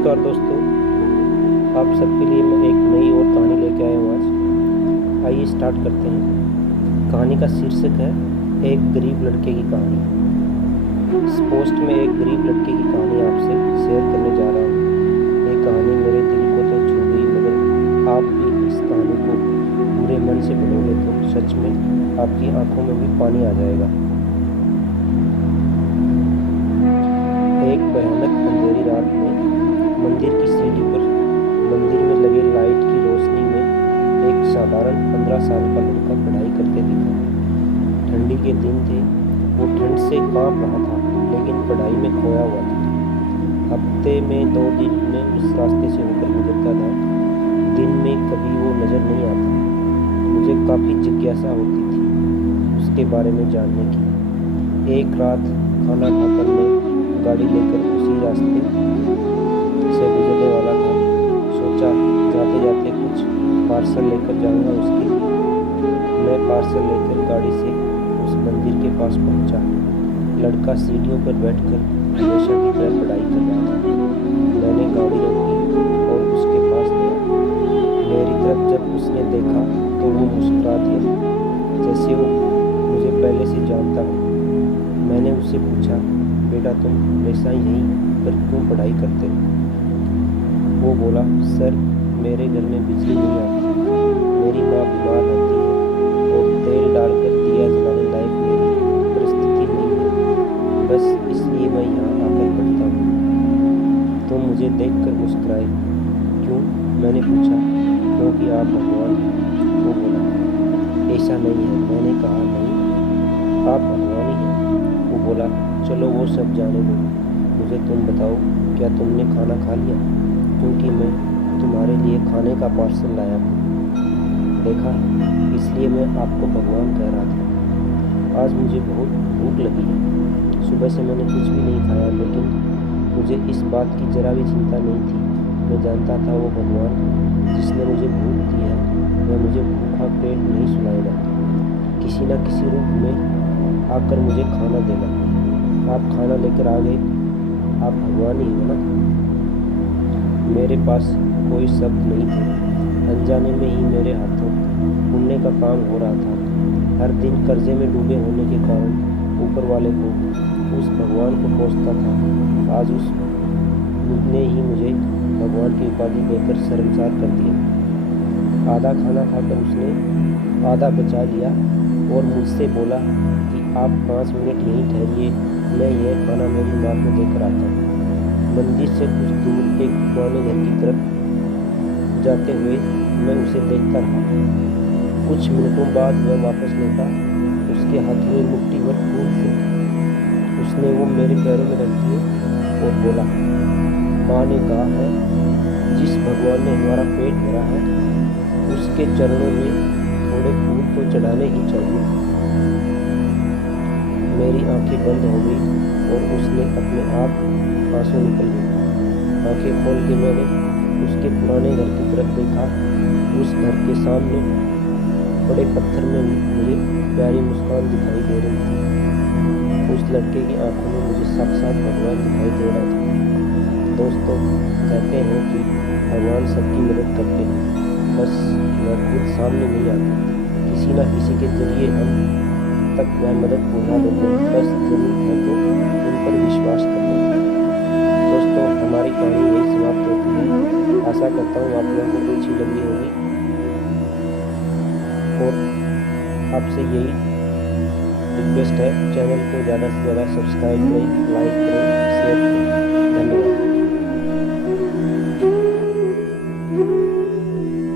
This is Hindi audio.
नमस्कार दोस्तों, आप सबके लिए मैं एक नई और कहानी लेके आया हूँ आज। आइए स्टार्ट करते हैं। कहानी का शीर्षक है एक गरीब लड़के की कहानी। इस पोस्ट में एक गरीब लड़के की कहानी आपसे शेयर करने जा रहा हूँ। ये कहानी मेरे दिल को तो छू गई, मगर आप भी इस कहानी को पूरे मन से पढ़ोगे तो सच में आपकी आंखों में भी पानी आ जाएगा। एक भयानक अंधेरी रात में मंदिर की सीढ़ी पर मंदिर में लगे लाइट की रोशनी में एक साधारण 15 साल का लड़का पढ़ाई करते दिखा। ठंडी के दिन थे, वो ठंड से कांप रहा था लेकिन पढ़ाई में खोया हुआ था। हफ्ते में 2 दिन में उस रास्ते से होकर गुजरता था। दिन में कभी वो नजर नहीं आता। मुझे काफ़ी जिज्ञासा होती थी उसके बारे में जानने की। एक रात खाना खाकर मैं गाड़ी लेकर उसी रास्ते से गुजरने वाला था। सोचा जाते जाते कुछ पार्सल लेकर जाऊंगा उसके लिए। मैं पार्सल लेकर गाड़ी से उस मंदिर के पास पहुंचा। लड़का सीढ़ियों पर बैठकर हमेशा की तरह पढ़ाई कर रहा था। मैंने गाड़ी रोकी और उसके पास गया। मेरी तरफ जब उसने देखा तो वो मुस्कुरा दिया, जैसे वो मुझे पहले से जानता हो। मैंने उससे पूछा, बेटा तुम हमेशा यहीं पर क्यों पढ़ाई करते हो? वो बोला, सर मेरे घर में बिजली नहीं आती, मेरी माँ बीमार रहती है और तेल डालकर दिया जलाने लायक मेरी परिस्थिति नहीं है। बस इसलिए मैं यहाँ आकर पढ़ता हूँ। तो मुझे देखकर मुस्कुराए। क्यों? मैंने पूछा। क्योंकि आप भगवान हैं। वो बोला, ऐसा नहीं है। मैंने कहा, नहीं, आप भगवान ही हैं। वो बोला, चलो वो सब जाने दो, मुझे तुम बताओ, क्या तुमने खाना खा लिया? क्योंकि मैं तुम्हारे लिए खाने का पार्सल लाया हूँ। देखा, इसलिए मैं आपको भगवान कह रहा था। आज मुझे बहुत भूख लगी है। सुबह से मैंने कुछ भी नहीं खाया, लेकिन मुझे इस बात की जरा भी चिंता नहीं थी। मैं जानता था वो भगवान जिसने मुझे भूख दी है वह मुझे भूखा पेट नहीं सुलाएगा। किसी न किसी रूप में आकर मुझे खाना देगा। आप खाना लेकर आ गए, आप भगवान ही हो ना। मेरे पास कोई शब्द नहीं थे। अनजाने में ही मेरे हाथों पुण्य का काम हो रहा था। हर दिन कर्जे में डूबे होने के कारण ऊपर वाले को, उस भगवान को कोसता था। आज उसने ही मुझे भगवान की उपाधि देकर शर्मसार कर दिया। आधा खाना खाकर उसने आधा बचा लिया और मुझसे बोला कि आप 5 मिनट यहीं ठहरिए, मैं यह खाना मेरी माँ को देकर आता हूँ। मंदिर से कुछ दूर एक पुराने घर की तरफ जाते हुए मैं उसे देखता रहा। कुछ मिनटों बाद वह वापस लौटा। उसके हाथों में मुट्ठी भर फूल थे। उसने वो मेरे पैरों में रख दिए और बोला, माँ ने कहा है जिस भगवान ने हमारा पेट भरा है उसके चरणों में थोड़े फूल तो चढ़ाने ही चाहिए। मेरी आंखें बंद हो गई और उसने अपने आप आंसू निकल गए। आंखें खोल के मैंने उसके पुराने घर की तरफ देखा। उस घर के सामने बड़े पत्थर में मुझे प्यारी मुस्कान दिखाई दे रही थी। उस लड़के की आंखों में मुझे साक्षात भगवान दिखाई दे रहा था। दोस्तों, कहते हैं कि भगवान सबकी मदद करते हैं, बस वह खुद सामने नहीं आते। किसी न किसी के जरिए हम तक वह मदद पहुँचा देते हैं। बस जरूरत है तो उन पर विश्वास करने की। दोस्तों, हमारी कहानी यही समाप्त होती है। आशा करता हूँ आप लोगों को अच्छी लगी होगी और आपसे यही रिक्वेस्ट है, चैनल को ज़्यादा से ज़्यादा सब्सक्राइब करें, लाइक करें, शेयर करें। धन्यवाद।